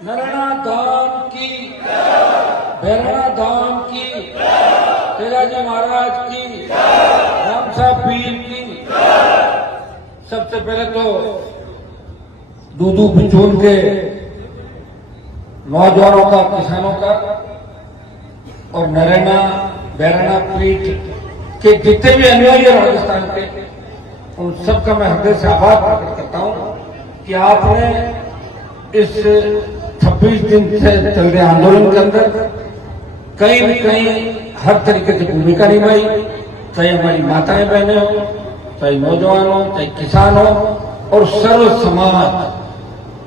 नरैना धाम की, भैरवना धाम की, तेजाजी महाराज की, रामसा पीर की। सबसे पहले तो दूधू बिचौल के नौजवानों का, किसानों का और नरैना भैरवना पीठ के जितने भी अनुयायी हैं राजस्थान के, उन सबका मैं हृदय से आभार प्रकट करता हूं कि आपने इस 26 दिन से चल रहे आंदोलन के अंदर कहीं न कहीं हर तरीके से भूमिका निभाई, चाहे हमारी माताएं बहनें हो, चाहे नौजवान हो, चाहे किसान हो और सर्व समाज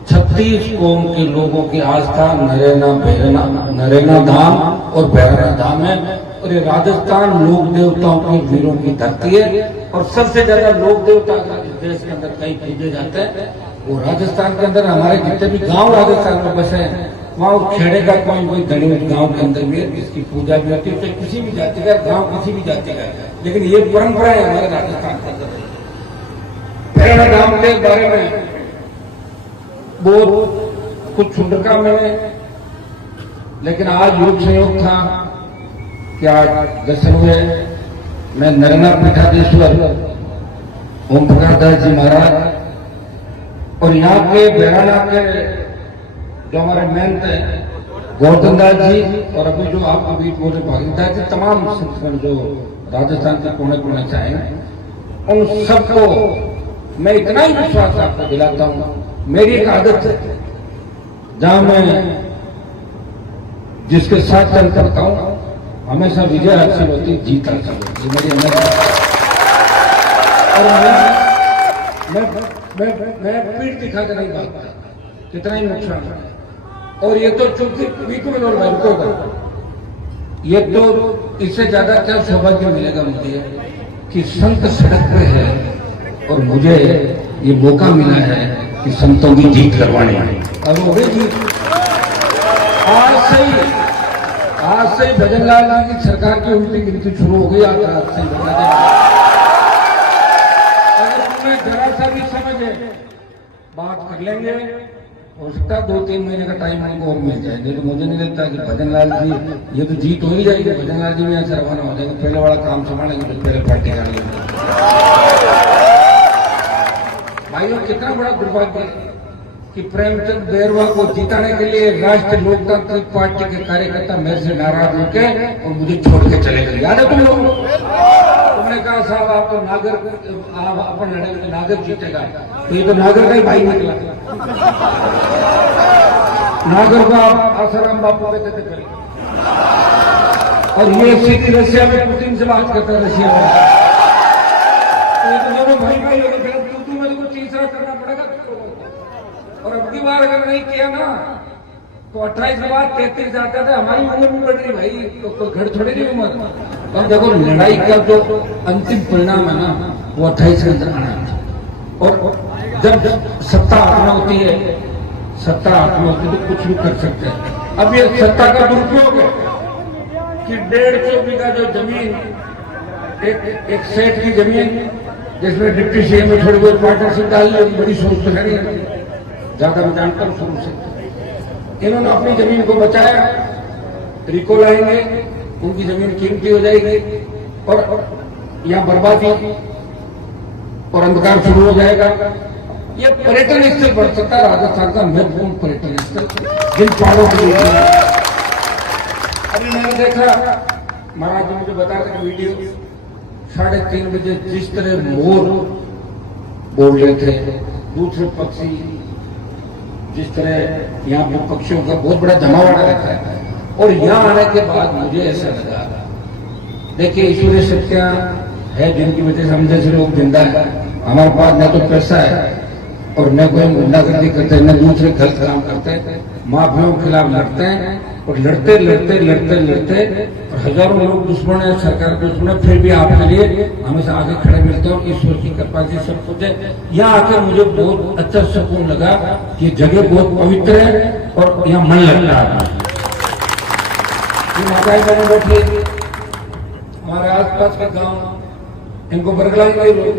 36 कौम के लोगों की आस्था नरैना धाम और भैरवना धाम है। और ये राजस्थान लोक देवताओं की वीरों की धरती है और सबसे ज्यादा लोक देवता इस देश के अंदर कई पूजे जाते हैं वो राजस्थान के अंदर। हमारे जितने भी गांव राजस्थान में बसे हैं वहाँ खेड़े का कोई गणेश गांव के अंदर भी है जिसकी पूजा भी होती है, चाहे किसी भी जाति का गांव, किसी भी जाति का है, लेकिन ये परंपरा है हमारे राजस्थान के अंदर। भैरवना धाम के बारे में बहुत कुछ सुन रखा मैंने, लेकिन आज योग संयोग था कि आज दर्शन हुए। मैं नरैना पीठाधीश्वर ओम प्रकाश दास जी महाराज और यहाँ के भैरवना के जो हमारे महंत हैं गोवर्धन दास जी और अभी जो आपको बीच बोले भागीदार जी, तमाम संतगण जो राजस्थान के कोने कोने से आए, उन सबको मैं इतना ही विश्वास आपको दिलाता हूँ। मेरी एक आदत है, जहां मैं जिसके साथ चल करता हूं हमेशा विजय हासिल होती, जीत हासिल होती, मेरी और मैं पीठ दिखा कर नहीं भागता, कितना ही नुकसान है। और ये तो चूंकि बिल्कुल और बैंकों का, ये तो इससे ज्यादा क्या सौभाग्य मिलेगा मुझे कि संत सड़क पे है और मुझे ये मौका मिला है कि संतों की जीत करवानी है। और वो भी जीत आज से भजनलाल जी की सरकार की उल्टी गिनती शुरू हो गई। आज से अगर तुम्हें जरा सा भी समझे बात कर लेंगे, हो सकता है 2-3 महीने का टाइम हमको और मिल जाए। नहीं तो मुझे नहीं लगता कि भजनलाल जी ये तो जीत हो ही जाएगी, भजनलाल जी भी यहाँ से रवाना हो जाएंगे, पहले वाला काम संभालेंगे तो पहले पार्टी करेंगे। भाइयों, कितना बड़ा दुर्भाग्य है कि प्रेमचंद बैरवा को जिताने के लिए राष्ट्रीय लोकतांत्रिक पार्टी के कार्यकर्ता मेरे से नाराज होकर और मुझे छोड़ के चले गए। याद है तुम लोग? तुमने कहा साहब आप तो नागर, आप अपन लड़े में नागर जीतेगा, तो ये तो नागर का ही भाई निकला। नागर को आप आसाराम बापू कहते थे, और ये सीधी रशिया में पुतिन से बात करता है, रशिया में। तो ये तो दोनों भाई भाई हो गए, तू मेरे को तीसरा करना पड़ेगा। और अब की बार अगर नहीं किया ना तो 28 के बाद 33 जाता था। हमारी उम्र भी बढ़ रही भाई, तो घर थोड़ी नहीं उम्र। अब देखो लड़ाई का जो अंतिम परिणाम है ना वो 28 के अंदर आना है। और जब सत्ता हाथ में होती है, सत्ता हाथ में होती है तो कुछ भी कर सकते हैं। अब ये सत्ता का दुरुपयोग है कि 150 बीघा जो जमीन एक सेठ की जमीन जिसमें डिप्टी सीएम में थोड़ी बहुत पार्टनरशिप डाल ली, बड़ी सोच तो है नहीं, ज्यादा मैं जानता हूं शुरू से। इन्होंने अपनी जमीन को बचाया, रिको लाएंगे, उनकी जमीन कीमती हो जाएगी और यहां बर्बादी और अंधकार शुरू हो जाएगा। ये पर्यटन स्थल बढ़ सकता है, राजस्थान का महत्वपूर्ण पर्यटन स्थल जिन पहाड़ों के लिए। अभी मैंने देखा महाराज जी मुझे बता रहे वीडियो, 3:30 बजे जिस तरह मोर बोल रहे थे, दूसरे पक्षी, जिस तरह यहाँ पे पक्षियों का बहुत बड़ा जमावड़ा रहता है। और यहाँ आने के बाद मुझे ऐसा लगा, देखिए ईश्वरीय शक्तियां है जिनकी वजह से हम जैसे लोग जिंदा है। हमारे पास न तो पैसा है और न कोई गुंडागर्दी करते हैं, न दूसरे गलत काम करते हैं, माफियाओं के खिलाफ लड़ते हैं और लड़ते लड़ते लड़ते लड़ते और हजारों लोग दुश्मन है, सरकार के दुश्मन है, फिर भी आपके लिए हमेशा आगे खड़े मिलते हैं और ईश्वर की कृपा से सब कुछ है। यहाँ आकर मुझे बहुत अच्छा सुकून लगा कि जगह बहुत पवित्र है और यहाँ मन लगता है। माताएं बहने बैठी, हमारे आसपास का गांव, इनको बरगलाएंगे लोग,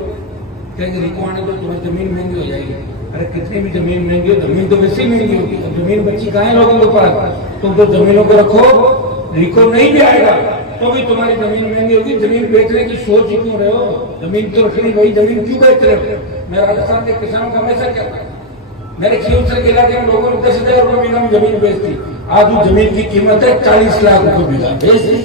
कहेंगे रिको आने को तुम्हें जमीन महंगी हो जाएगी। अरे कितनी भी जमीन महंगी हो, जमीन तो वैसे ही महंगी होगी। अब जमीन बच्ची कहाँ है लोगों के पास? तुम तो जमीनों को रखो, रिको नहीं भी आएगा तो भी तुम्हारी जमीन महंगी होगी। जमीन बेचने की सोच ही क्यों रहे हो? जमीन तो रखनी भाई, जमीन क्यों बेच रहे हो? मैं राजस्थान के किसानों का हमेशा कहता हूँ, मेरे खींवसर के इलाके में लोगों ने 10,000 रुपये बीघा में जमीन बेचती, आज उस जमीन की कीमत है 40 लाख रुपये बीघा। बेच दी।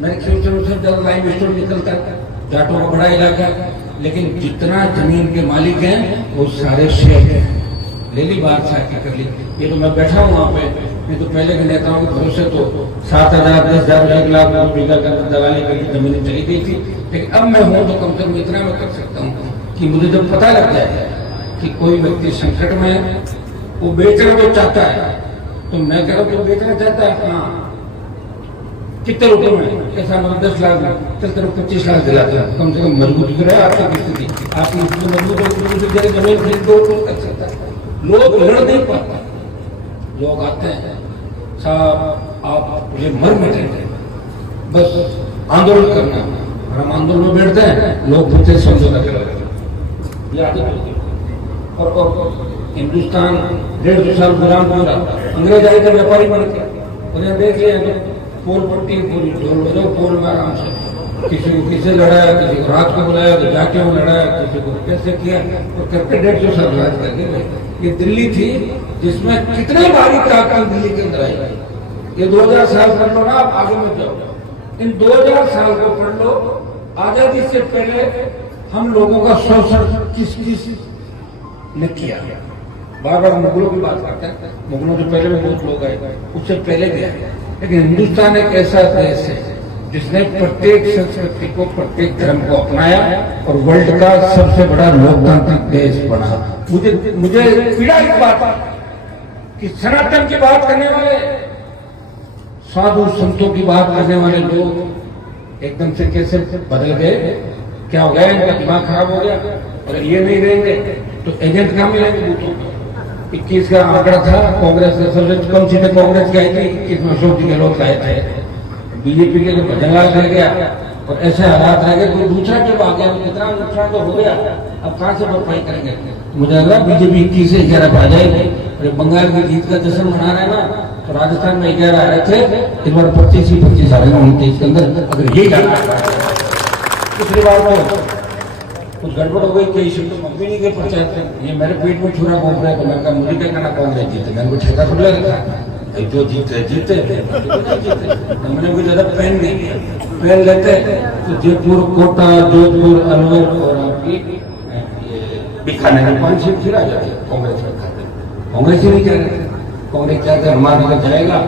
मेरे खींवसर से ज्यादा लाइम स्टोर निकलता है, जाटों का बड़ा इलाका है, लेकिन जितना जमीन के मालिक हैं वो सारे शेख हैं। ले ली बात साकी कर ली। ये तो मैं बैठा हूँ वहां पे, नहीं तो पहले के नेताओं के भरोसे तो 7,000 10,000 1 लाख बीघा का दलाली करके जमीन चली गई थी। लेकिन अब मैं हूं तो कम से कम इतना मैं कर सकता हूँ कि मुझे जब पता लग जाए कि कोई व्यक्ति संकट में है, वो बेचना तो चाहता है, तो मैं कह रहा हूँ तो बेचना चाहता है, हाँ कितने रुपए में? ऐसा मतलब 10 लाख में, चल तेरे 25 लाख दिलाता है, कम से कम मजबूत तो रहे आपकी स्थिति। आपकी स्थिति मजबूत हो, जमीन खरीद दो कर सकता है। लोग लड़ नहीं पाते, लोग आते हैं साहब आप मुझे मर मिटेंगे, बस आंदोलन करना, और हम आंदोलन में बैठते हैं, लोग पूछते समझौता करा, ये आदत होती है। और हिंदुस्तान 150 साल गुलाम पूरा, अंग्रेज आए थे व्यापारी बन के, उन्हें देख लिया तो पोल पट्टी पूरी ढोल बजो, पोल में आराम से किसी को किसे लड़ाया, किसी को रात को बुलाया, तो जाके वो लड़ाया, किसी को कैसे किया, और करके 150 साल राज करके। ये दिल्ली थी जिसमें कितने भारी ताकत दिल्ली के अंदर आई। ये 2000 साल पढ़ लो ना, आप आगे में जाओ, इन 2000 साल को पढ़ लो। आजादी से पहले हम लोगों का शोषण किस किस ने किया? बार बार मुगलों की बात करते हैं, मुगलों से पहले भी बहुत लोग आए, उससे पहले भी आए, लेकिन हिंदुस्तान एक ऐसा देश है जिसने प्रत्येक संस्कृति को, प्रत्येक धर्म को अपनाया और वर्ल्ड का सबसे बड़ा लोकतांत्रिक देश बना। मुझे पीड़ा इस बात कि सनातन की बात करने वाले, साधु संतों की बात करने वाले लोग एकदम से कैसे बदल गए? क्या हो गया? इनका दिमाग खराब हो गया। और ये नहीं रहेंगे तो एजेंट कहाँ मिलेंगे बूथों में? 21 का आंकड़ा था कांग्रेस का, सबसे कम सीटें कांग्रेस की आई थी, 21 में अशोक जी गहलोत लाए थे। बीजेपी के तो भजनलाल रह गया और ऐसे हालात रह गए, कोई दूसरा जब आ गया तो कितना नुकसान तो हो गया, अब कहां से भरपाई करेंगे? मुझे लग रहा है बीजेपी 21 से 11 आ जाएगी। अरे बंगाल की जीत का जश्न मना रहे हैं ना, तो राजस्थान में 11 आ रहे थे, इस बार 25 ही 25 आ रहे हैं 29 के अंदर। अगर ये जाना पिछली बार तो कुछ गड़बड़ हो गई, कई शब्द मम्मी नहीं के पंचायत, ये मेरे पेट में छुरा घूम रहा है, तो मैं कहा मुझे क्या करना, कांग्रेस जीते, मैंने को ठेका खुला रखा, जो जीते जीते, मैंने कोई ज्यादा पेन नहीं किया। पेन लेते तो जयपुर, कोटा, जोधपुर, अलवर और आपकी बीकानेर में 5 सीट फिर आ जाती कांग्रेस के खाते। कांग्रेस ही नहीं कह रहे, कांग्रेस चाहते हमारे अगर जाएगा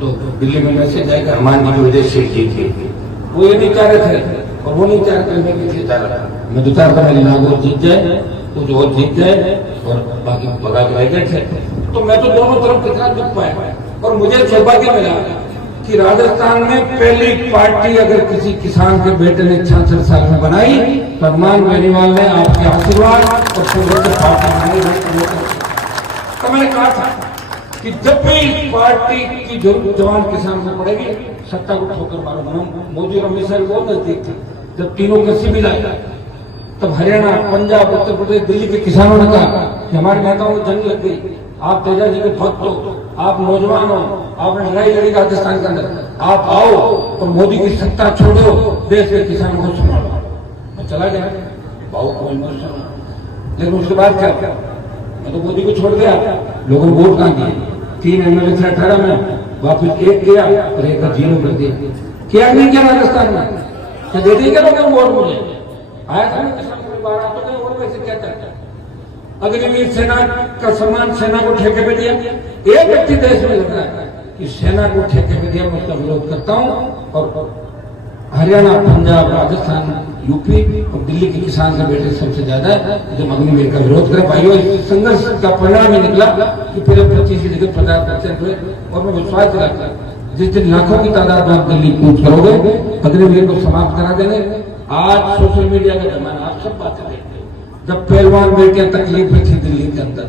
तो दिल्ली में मैसेज जाएगा हमारी की वजह से जीती, वो ये नहीं चाह रहे थे, और वो नहीं चाह रहे थे मैं किसी चाह रहा, मैं तो चाहता मेरी नागौर जीत जाए, कुछ और जीत जाए और बाकी भगा के रह गए थे। तो मैं तो दोनों तरफ कितना दुख पाया, और मुझे सौभाग्य मिला कि राजस्थान में पहली पार्टी अगर किसी किसान के बेटे ने 66 साल में बनाई, हनुमान बेनीवाल ने आपके आशीर्वाद और पार्टी बनाई। तो मैंने कहा था कि जब भी पार्टी की जवान किसान को पड़ेगी, सत्ता को ठोकर मारो। मोदी और अमित शाह बहुत नजदीक थे, जब तीनों के शिविर आए तब हरियाणा, पंजाब, उत्तर प्रदेश, दिल्ली के किसानों ने कहा कि हमारे नेताओं को जंग लग गई, आप तेजा जी के भक्त हो, आप नौजवान हो, आपने लड़ाई लड़ी राजस्थान के अंदर, आप आओ और मोदी की सत्ता छोड़ो, देश के किसानों को संभालो। मैं चला गया, भाव कोई नहीं सुना, लेकिन उसके बाद क्या? मैं तो मोदी को छोड़ गया, लोगों ने वोट कहाँ दिए? 3 MLA थे 18 में, वापिस 1 किया और 1 का 0 कर दिया। क्या नहीं किया राजस्थान में? क्या दे दी क्या लोगों वोट? मुझे आया था ना किसान को बाहर, तो मैं वोट वैसे क्या करता? अग्निवीर सेना का सम्मान सेना को ठेके पे दिया। एक व्यक्ति देश में लग रहा है कि सेना को ठेके पे दिया, मैं उसका विरोध करता हूं। और हरियाणा, पंजाब, राजस्थान, यूपी और दिल्ली के किसान के बेटे सबसे ज्यादा जब अग्निवीर का विरोध करे। भाइयों, इस संघर्ष का परिणाम ही निकला कि पहले 25 की जगह 50% हुए। और मैं विश्वास दिलाता, जिस दिन लाखों की तादाद में आप दिल्ली कूच करोगे, अग्निवीर को समाप्त करा देंगे। आज सोशल मीडिया का जमाना, आप सब बातें देखते हैं। जब पहलवान बेटियां तकलीफ में थी दिल्ली के अंदर,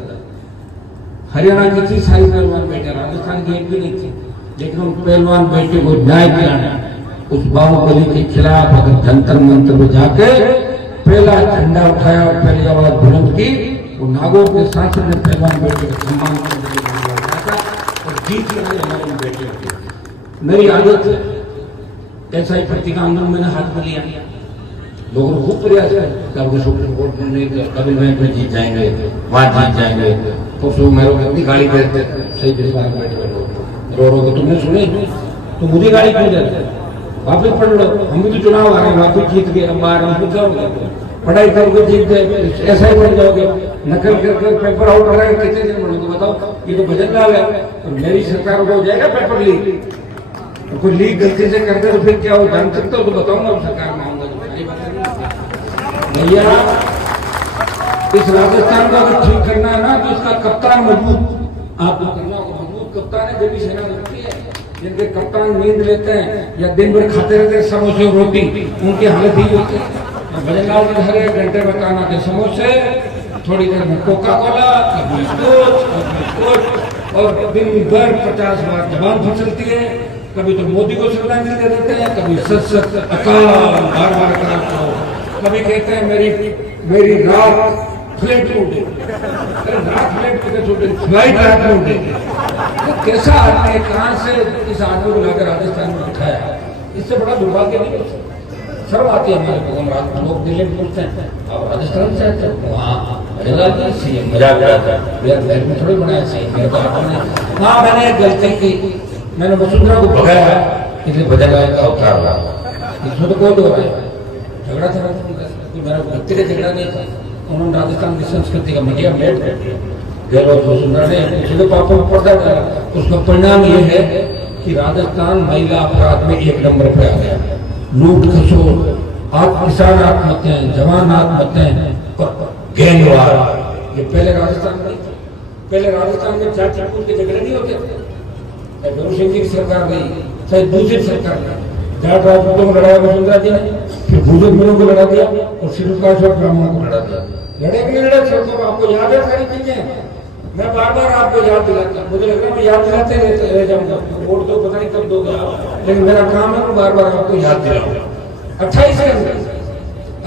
हरियाणा की थी सारी पहलवान बेटियां, राजस्थान की एक भी नहीं थी, लेकिन उन पहलवान बेटे को न्याय दिलाना, उस बाहुबली के खिलाफ अगर जंतर मंतर में जाके पहला झंडा उठाया और पहली आवाज बुलंद की, वो नागौर के सांसद ने पहलवान बेटे का सम्मान करने के लिए लड़ाया था और जीत के लिए हमारे बेटे होते। मेरी आदत ऐसा ही प्रतिका आंदोलन मैंने हाथ में लिया, लोगों ने खूब प्रयास किया, कभी सुप्रीम कोर्ट में नहीं, कभी बैंक में जीत जाएंगे, वहां जीत जाएंगे, तो फिर मेरे को अपनी गाड़ी देते सही विश्वास बैठे रो रो के तुमने सुने तो मुझे गाड़ी क्यों देते, वापिस पढ़ लो, हम भी तो चुनाव आ रहे हैं, वापिस जीत गए, अब बाहर हम क्या होगा, पढ़ाई करोगे जीत गए, ऐसा ही बन जाओगे, नकल करके पेपर आउट हो रहा है, कितने दिन बनोगे बताओ, ये तो भजन लाल है, तो मेरी सरकार हो जाएगा पेपर लीक, तो कोई लीक गलती से करते तो फिर क्या हो, जान सकते हो तो बताऊंगा उस सरकार में आऊंगा भैया। इस राजस्थान को अगर ठीक करना है ना तो इसका कप्तान मजबूत आपको करना होगा, मजबूत कप्तान है जब भी सेना बनती है, जिनके कप्तान नींद लेते हैं या दिन भर खाते रहते हैं समोसे और रोटी, उनकी हालत ही होती है। भजनलाल के घर 1 घंटे में खाना के समोसे, थोड़ी देर में कोका कोला, कभी कुछ और दिन भर 50 बार जबान फिसलती है, कभी तो मोदी को श्रद्धांजलि दे देते हैं, कभी सच अकाल बार बार अकाल करो, कभी कहते हैं मेरी रात फ्लाइट में उठे, रात फ्लाइट में उठे, फ्लाइट रात में उठे, तो कैसा आदमी है, कहां से इस आदमी को लाकर राजस्थान में बिठाया, इससे बड़ा दुर्भाग्य नहीं हो सकता। शर्म आती है हमारे को, लोग दिल्ली में पूछते हैं अब राजस्थान से आते हैं, वहाँ सीएम मजाक उड़ाता है, यार घर में थोड़ी बनाया सीएम, मेरे को आपने हाँ मैंने एक गलती की, मैंने वसुंधरा को भगाया इसलिए भजनलाल का अवतार हुआ, इसमें तो कोई दो है, झगड़ा था मेरा व्यक्तिगत झगड़ा नहीं था, उन्होंने राजस्थान की संस्कृति का मीडिया मेट कर दिया, गहलोत वसुंधरा ने उसके पापा को पर्दा डाला, उसका परिणाम यह है कि राजस्थान महिला अपराध में 1 नंबर पे आ गया, लूट खसोट, किसान आत्महत्याएं, जवान आत्महत्याएं और गैंगवार, ये पहले राजस्थान में, पहले राजस्थान में जाति के झगड़े नहीं होते थे, गुरु सिंह जी की सरकार गई, चाहे दूसरी सरकार गई, जाट राजपूतों को लड़ाया वसुंधरा जी ने, फिर बुजुर्गों को लड़ा दिया और शेड्यूल कास्ट और ब्राह्मणों को लड़ा दिया, लड़े कि नहीं लड़े सबको, आपको याद है सारी चीजें, मैं बार बार आपको याद दिलाता, मुझे लग रहा है मैं याद दिलाते रह जाऊंगा, वोट तो पता नहीं कब दोगे आप, लेकिन मेरा काम है बार बार आपको याद दिलाऊंगा। 28 के अंदर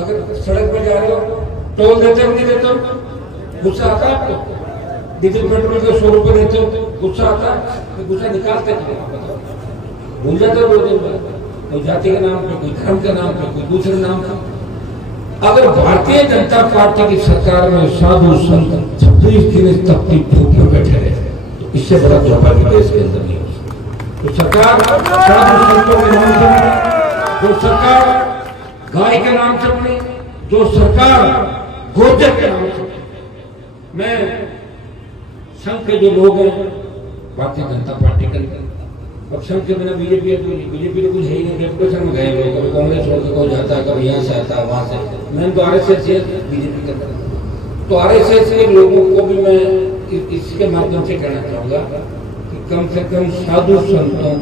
अगर सड़क पर जा रहे हो, टोल देते हो नहीं देते हो, गुस्सा आता है आपको, डीजल पेट्रोल के 100 रुपए देते हो गुस्सा आता है, तो गुस्सा निकालते भूल जाते हो 2 दिन बाद, कोई जाति के नाम पे, कोई धर्म के नाम पे, कोई दूसरे नाम पे। अगर भारतीय जनता पार्टी की सरकार में साधु संत 26 दिन इस तपती धूप में बैठे रहे, तो इससे बड़ा दुर्भाग्य देश के अंदर नहीं हो सकता। तो सरकार साधु संतों के नाम से बनी, जो सरकार गाय के नाम से बनी, जो सरकार गोचर के नाम से बनी। मैं संघ के जो लोग हैं भारतीय जनता पार्टी के, अब संघ के बिना बीजेपी तो कुछ है ही नहीं, डेपुटेशन में गए लोग, कभी कांग्रेस छोड़ के कोई जाता है, कभी यहाँ से आता है, वहां से, मैंने तो आरएसएस से बीजेपी करता, तो आरएसएस के लोगों को भी मैं इसके माध्यम से कहना चाहूंगा कि कम से कम साधु संतों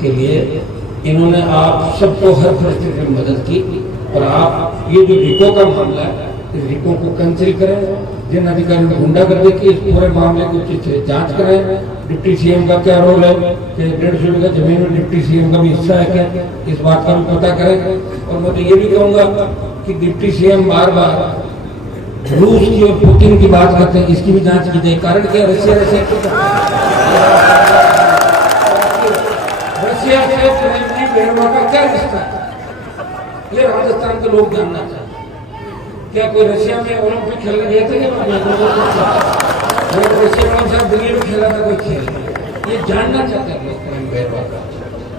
के लिए इन्होंने आप सबको हर परिस्थिति में मदद की, और आप ये जो रिको का मामला है, इस रिको को कैंसिल करें, जिन अधिकारियों ने गुंडागर्दी की इस पूरे मामले को उचित से जांच करें, डिप्टी सीएम का क्या रोल है कि 150 बीघा जमीन में डिप्टी सीएम का भी हिस्सा है क्या, इस बात का भी पता करें। और मैं तो ये भी कहूंगा कि डिप्टी सीएम बार बार रूस की और पुतिन की बात करते हैं, इसकी भी जांच की जाए, कारण क्या, रशिया से का क्या रिश्ता है, ये राजस्थान के लोग जानना चाहते हैं। क्या कोई रशिया में ओलंपिक खेलने गए थे क्या, रशिया में साथ दिल्ली में खेला था कोई खेल, ये जानना चाहते हैं लोग।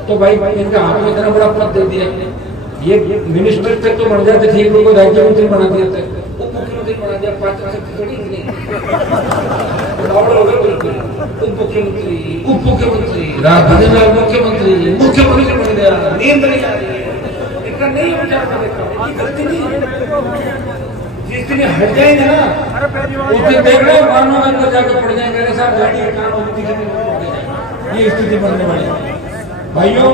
तो भाई इनका हाथ में इतना बड़ा पद दे दिया, ये मिनिस्टर तक तो बन जाते थे, इनको राज्य मंत्री बना दिया था, उप मुख्यमंत्री बना दिया, 5 थोड़ी नहीं, उप मुख्यमंत्री भजनलाल मुख्यमंत्री बन गया, नींद नहीं आ रही है, इतना नहीं विचार करेगा, गलती नहीं है। जिस दिन हट जाएंगे ना, उस दिन देख रहे मानो अंदर जाकर पड़ जाएंगे, अरे साहब गाड़ी हटाना, ये स्थिति बनने वाली है। भाइयों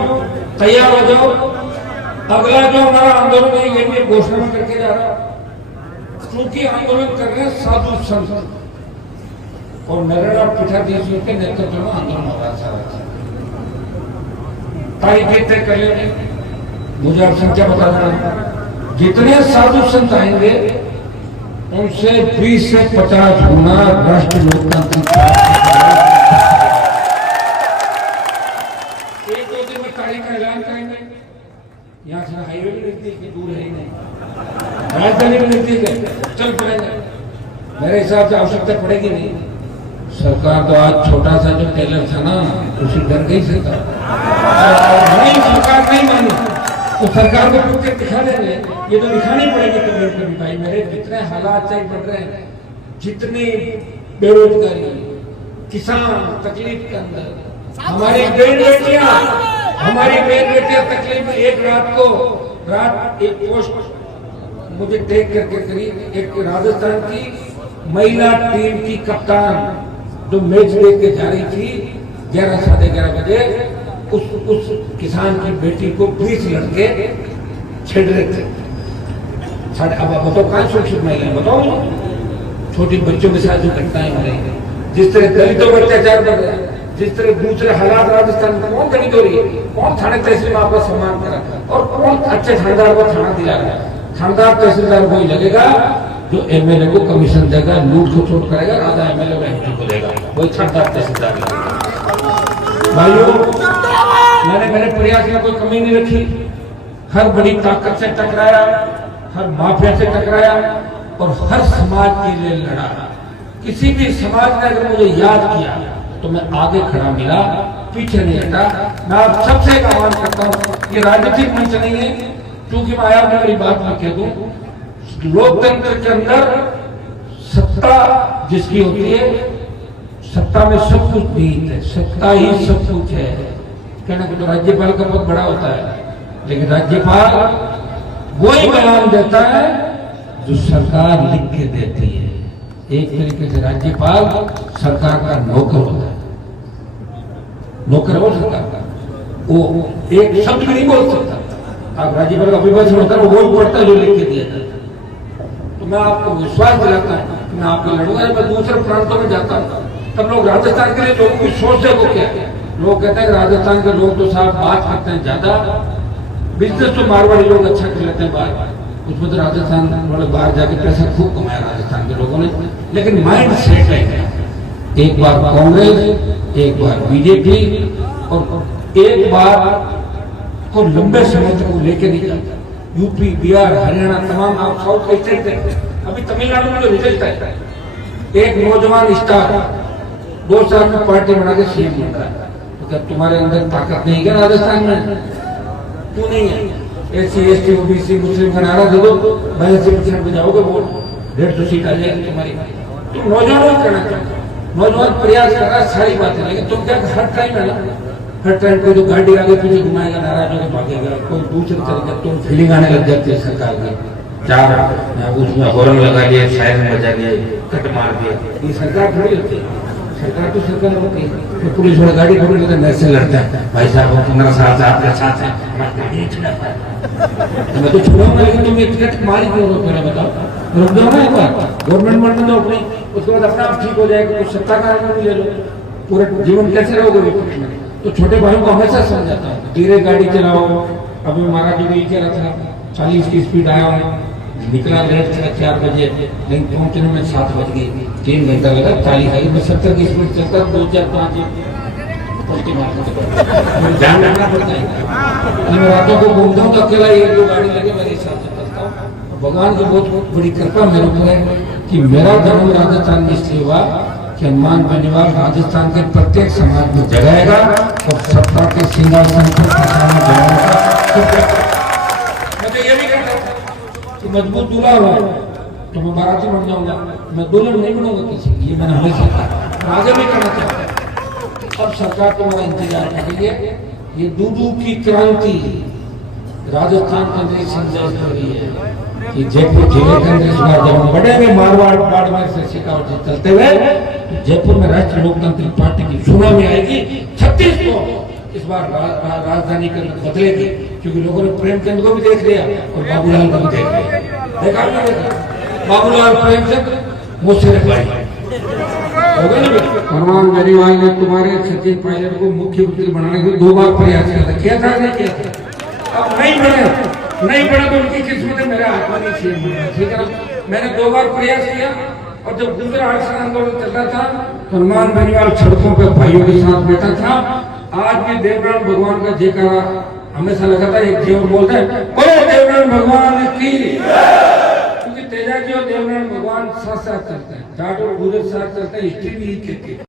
तैयार हो जाओ, अगला जो हमारा आंदोलन है ये घोषणा करके जा रहा है, क्योंकि आंदोलन कर रहे हैं साधु संत और नरेंद्र पीठाधीशों के नेतृत्व में आंदोलन हो रहा है सारा। तारीखें तय कर लेंगे, मुझे आप संख्या बता देना, जितने साधु संत आएंगे उनसे 20 से 50 गुना राष्ट्रीय लोकतांत्रिक एक दो दिन में तारीख का ऐलान करेंगे। यहाँ से हाईवे भी नजदीक है, दूर है ही नहीं, राजधानी भी नजदीक है, चल पड़ेगा। मेरे हिसाब से आवश्यकता पड़ेगी नहीं। सरकार तो आज छोटा सा जो टेलर था ना, उसी डर गई सरकार नहीं, सरकार नहीं मानी तो सरकार को कुछ दिखा देंगे। ये तो दिखानी पड़ेगी कभी भाई मेरे, जितने हालात चल पड़ रहे हैं, जितनी बेरोजगारी, किसान तकलीफ के अंदर, हमारी बहन बेटियां तकलीफ में। एक पोस्ट मुझे टेक करके करी, एक राजस्थान की महिला टीम की कप्तान जो मैच देख के जा रही थी 11:30 बजे, उस किसान की बेटी को 20 लड़के छेड़ रहे थे। अब बताओ कहां सुरक्षित महिलाएं, बताओ। छोटी बच्चों के साथ जो घटनाएं हो रही है, जिस तरह दलितों पर अत्याचार बढ़ रहा है, जिस तरह दूसरे हालात राजस्थान में, कौन गणित हो रही है, कौन थाने तहसील में आपका सम्मान करा और कौन अच्छे थानेदार को थाना दिला रहा है। थानेदार तहसीलदार को ही लगेगा जो एमएलए को कमीशन देगा, लूट को चोट करेगा, आधा एमएलए को को देगा, वही थानेदार तहसीलदार लगेगा। भाइयों, मैंने प्रयास में कोई कमी नहीं रखी, हर बड़ी ताकत से टकराया, हर माफिया से टकराया और हर समाज के लिए लड़ा। किसी भी समाज ने अगर मुझे याद किया तो मैं आगे खड़ा मिला, पीछे नहीं हटा। मैं आप सबसे एक आह्वान करता हूँ, ये राजनीतिक मंच नहीं है, क्योंकि मैं आया मेरी बात में कह दूं, लोकतंत्र के अंदर सत्ता जिसकी होती है, सत्ता में सब कुछ निहित है, सत्ता ही सब कुछ है। कहना कि तो राज्यपाल का पद बड़ा होता है, लेकिन राज्यपाल वही बयान देता है जो सरकार लिख के देती है। एक तरीके से राज्यपाल सरकार का नौकर होता है, नौकर हो सरकार का, वो एक शब्द भी नहीं बोल सकता। आप राज्यपाल का अभिभाषण होता है, वो वही पढ़ता है जो लिख के दिया जाता है। तो मैं आपको विश्वास दिलाता हूं, मैं आपको लड़ूंगा। मैं दूसरे प्रांतों में जाता हूँ, तब लोग राजस्थान के लिए लोगों की सोच देखो क्या है। लोग कहते हैं राजस्थान के लोग तो साहब बात करते हैं ज्यादा, बिजनेस तो मारवाड़ी लोग अच्छा कर लेते हैं बाहर, उसमें तो राजस्थान वाले बाहर जाके पैसा खूब कमाया राजस्थान के लोगों ने, लेकिन माइंड सेट है, एक बार कांग्रेस, एक बार बीजेपी और एक बार को लंबे समय तक वो लेके नहीं जाता। यूपी, बिहार, हरियाणा, तमाम आप साउथ के स्टेट देखते, अभी तमिलनाडु में जो रिजल्ट है, एक नौजवान स्टार 2 साल में पार्टी बना के सीएम बन रहा है। तो क्या तुम्हारे अंदर ताकत नहीं है राजस्थान में? क्यों नहीं है? एससी, एसटी, ओबीसी, मुस्लिम का नारा दे दो, 82% बजाओगे वोट, 150 सीट आ जाएगी तुम्हारी। तुम नौजवानों को करना चाहते, नौजवान प्रयास कर रहा है, सारी बातें, लेकिन तुम क्या हर टाइम है ना, हर टाइम कोई तो गाड़ी आगे पीछे घुमाएगा, नाराज होकर भागेगा, कोई दूसरे तरीके तुम फीलिंग आने लग जाती है सरकार की, चार उसमें हॉर्न लगा लिए, सायरन बजा लिए, कट मार दिए। ये सरकार थोड़ी होती है, सरकार तो सरकार होती है। तो पुलिस वाला गाड़ी थोड़ी लेकर नैसे लड़ता है, भाई साहब 15 साल से आपके साथ है, मैं तो छुड़ाऊंगा, लेकिन तुम एक टिकट मारी क्यों हो? मेरा बताओ, रुक जाओ ना एक बार, गवर्नमेंट बनने दो अपनी, उसके बाद अपना आप ठीक हो जाएगा, कुछ सत्ता का आनंद ले लो, पूरे जीवन कैसे रहोगे विपक्ष में? तो छोटे भाइयों को हमेशा समझाता हूँ, धीरे गाड़ी चलाओ। अभी महाराज जी यही कह रहा था, 40 की स्पीड आया हूँ, निकला लेट था 4 बजे, लेकिन पहुंचने में 7 बज गई, 3 घंटा लगा, 40 आई, मैं 70 की स्पीड चलता, 2, 4, 5 ध्यान रखना पड़ता है। मैं रातों को घूमता हूँ तो अकेला 1-2 गाड़ी लगे मेरे हिसाब से चलता हूँ। भगवान की बहुत बड़ी कृपा मेरे ऊपर है कि मेरा जन्म राजस्थान में इसलिए हुआ कि हनुमान बेनीवाल राजस्थान के प्रत्येक समाज में जगाएगा और सत्ता के सिंहासन पर मैं तो ये भी कहता हूँ कि मजबूत दूल्हा हुआ तो मैं बाराती बन जाऊंगा, मैं दुल्हन नहीं बनूंगा किसी की, ये मैंने हमेशा कहा, आगे भी करना चाहता हूँ। अब सरकार को मेरा इंतजार कर रही है, ये दूधू की क्रांति राजस्थान के अंदर संजय हो रही है कि जयपुर जिले के अंदर इस बार जब हम बढ़ेंगे मारवाड़ बाड़मेर से शेखावत से चलते हुए, तो जयपुर में राष्ट्रीय लोकतांत्रिक पार्टी की सुनामी आएगी। 36 को इस बार राजधानी के अंदर बदलेगी, क्योंकि लोगों ने प्रेमचंद को भी देख लिया और बाबूलाल को भी देख लिया। देखा नहीं देखा? बाबूलाल प्रेमचंद मुझसे भाई हनुमान बेनीवाल ने तुम्हारे सचिन पायलट को मुख्यमंत्री बनाने के 2 बार प्रयास किया था, नहीं किया था? अब नहीं बने तो उनकी किस्मत है, मेरा हाथ में नहीं, ठीक है ना? मैंने 2 बार प्रयास किया, और जब दूसरा आरक्षण आंदोलन चल रहा था तो हनुमान बेनीवाल सड़कों पर भाइयों के साथ बैठा था। आज भी देवनारायण भगवान का जयकारा हमेशा लगा था। एक जीवन बोलते हैं, बोलो देवनारायण भगवान की, क्योंकि तेजा जी और देवनारायण भगवान साथ साथ चलते हैं, जाट और गुजर साथ चलते हैं, हिस्ट्री भी कहती है।